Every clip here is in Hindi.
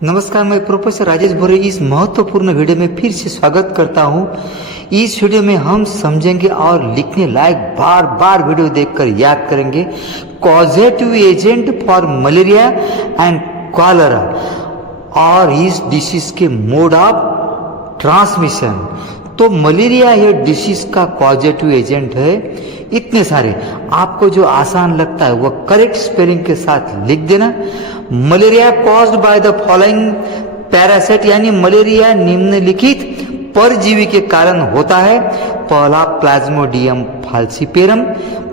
नमस्कार, मैं प्रोफेसर राजेश भोरे इस महत्वपूर्ण वीडियो में फिर से स्वागत करता हूं। इस वीडियो में हम समझेंगे और लिखने लायक बार बार वीडियो देखकर याद करेंगे causative agent for malaria and cholera और इस डिसीज के मोड ऑफ ट्रांसमिशन। तो मलेरिया ये डिसीज का कॉजेटिव एजेंट है। इतने सारे आपको जो आसान लगता है वह करेक्ट स्पेलिंग के साथ लिख देना। Malaria caused by the following parasite, यानी मलेरिया निम्नलिखित परजीवी के कारण होता है। पहला Plasmodium falciparum,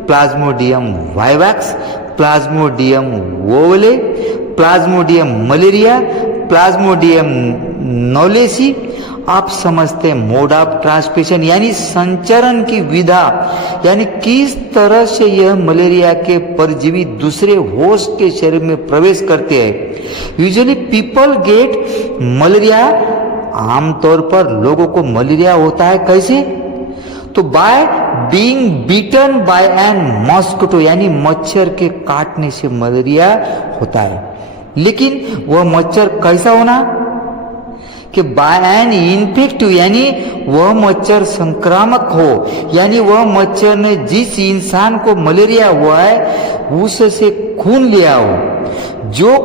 Plasmodium vivax, Plasmodium ovale, Plasmodium malariae, Plasmodium knowlesi. आप समझते हैं मोड ऑफ ट्रांसमिशन यानी संचरण की विधा, यानी किस तरह से यह मलेरिया के परजीवी दूसरे होस्ट के शरीर में प्रवेश करते हैं। यूजुअली पीपल गेट मलेरिया, आमतौर पर लोगों को मलेरिया होता है कैसे? तो by being bitten by an mosquito, यानी मच्छर के काटने से मलेरिया होता है। लेकिन वह मच्छर कैसा होना कि बाय एन इन्फेक्टिव, यानी वह मच्छर संक्रामक हो, यानी वह मच्छर ने जिस इंसान को मलेरिया हुआ है उससे खून लिया हो, जो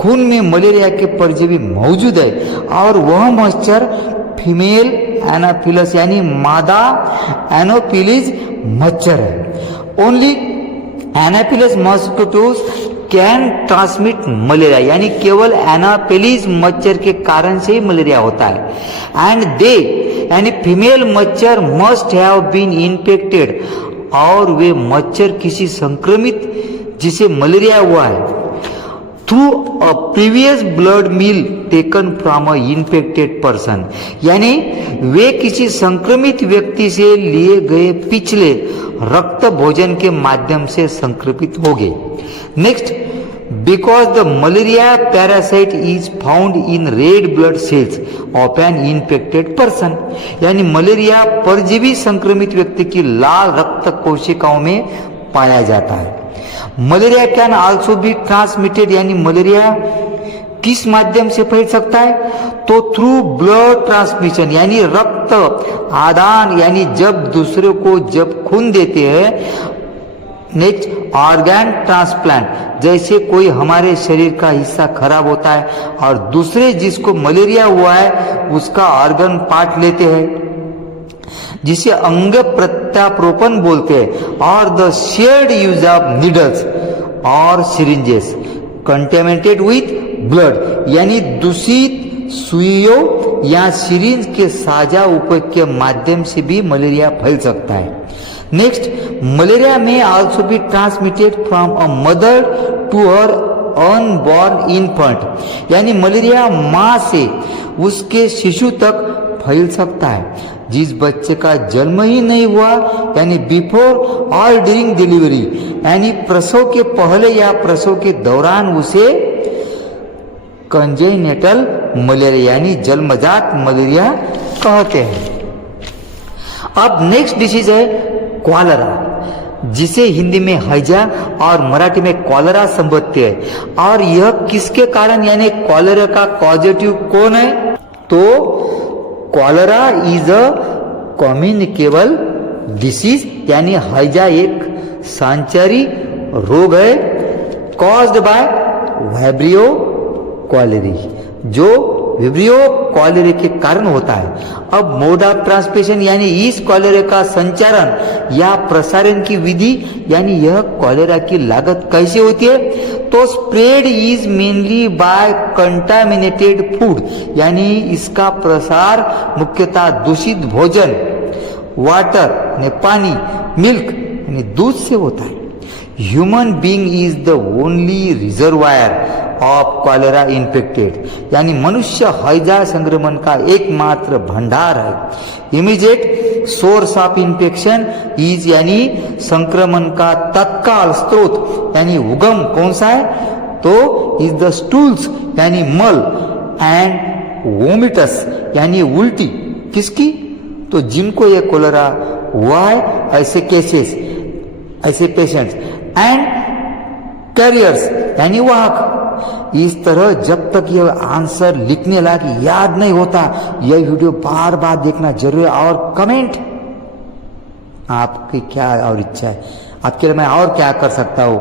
खून में मलेरिया के परजीवी मौजूद है, और वह मच्छर फीमेल एनाफिलस यानी मादा एनोफिलीज मच्छर है। Only Anopheles mosquitoes can transmit malaria, यानी केवल एनाफिलीज मच्छर के कारण से ही मलेरिया होता है। एंड दे यानी फीमेल मच्छर मस्ट हैव बीन इन्फेक्टेड, और वे मच्छर किसी संक्रमित जिसे मलेरिया हुआ है through a previous blood meal taken from a infected person, यानी वे किसी संक्रमित व्यक्ति से लिए गए पिछले रक्त भोजन के माध्यम से संक्रमित हो गए। Next, because the malaria parasite is found in red blood cells of an infected person, यानी मलेरिया परजीवी संक्रमित व्यक्ति की लाल रक्त कोशिकाओं में पाया जाता है। Malaria can also be transmitted, यानी मलेरिया किस माध्यम से फैल सकता है? तो थ्रू ब्लड ट्रांसमिशन, यानी रक्त आदान, यानी जब दूसरे को जब खून देते हैं। नेक्स्ट, ऑर्गन ट्रांसप्लांट, जैसे कोई हमारे शरीर का हिस्सा खराब होता है और दूसरे जिसको मलेरिया हुआ है उसका ऑर्गन पार्ट लेते हैं, जिसे अंग प्रत्यारोपण बोलते हैं। और the shared use of needles और सिरिंजेस कंटेमिनेटेड विथ ब्लड, यानी दूषित सुइयों या सिरिंज के साझा उपयोग के माध्यम से भी मलेरिया फैल सकता है। Next, malaria may also be transmitted from a mother to her unborn infant, यानी मलेरिया माँ से उसके शिशु तक फैल सकता है जिस बच्चे का जन्म ही नहीं हुआ, यानी बिफोर और ड्यूरिंग डिलीवरी, यानी प्रसव के पहले या प्रसव के दौरान उसे कंजेनिटल मलेरिया यानी जन्मजात मलेरिया कहते हैं। अब नेक्स्ट डिसीज है कॉलेरा, जिसे हिंदी में हैजा और मराठी में कॉलेरा संबोधते हैं। और यह किसके कारण, यानी कॉलेरा का कॉजेटिव कौन है? तो cholera is a communicable disease, यानी हैजा एक संचारी रोग है, कॉज्ड बाय वाइब्रियो कॉलेरी, जो विब्रियो कॉलेरा के कारण होता है। अब मोड ऑफ ट्रांसमिशन, यानी इस कॉलेरा का संचारण या प्रसारण की विधि, यानी यह कॉलेरा की लागत कैसे होती है? तो spread is mainly by contaminated food, यानी इसका प्रसार मुख्यतः दूषित भोजन, वाटर यानी पानी, मिल्क यानी दूध से होता है। Human being is the only reservoir of cholera infected, यानी मनुष्य हैजा संक्रमण का एकमात्र भंडार है। Immediate source of infection is, यानी संक्रमण का तत्काल स्रोत यानी उगम कौन सा है? तो इज द स्टूल्स यानी मल, एंड वोमिटस यानी उल्टी किसकी? तो जिनको ये कॉलेरा हुआ है ऐसे केसेस, ऐसे पेशेंट्स, एंड कैरियर्स यानी वाहक, इस तरह जब तक यह आंसर लिखने लायक याद नहीं होता, यह वीडियो बार बार देखना जरूरी है। और कमेंट आपकी क्या और इच्छा है, आपके लिए मैं और क्या कर सकता हूं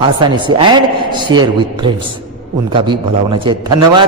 आसानी से, एंड शेयर विथ फ्रेंड्स, उनका भी भला होना चाहिए। धन्यवाद।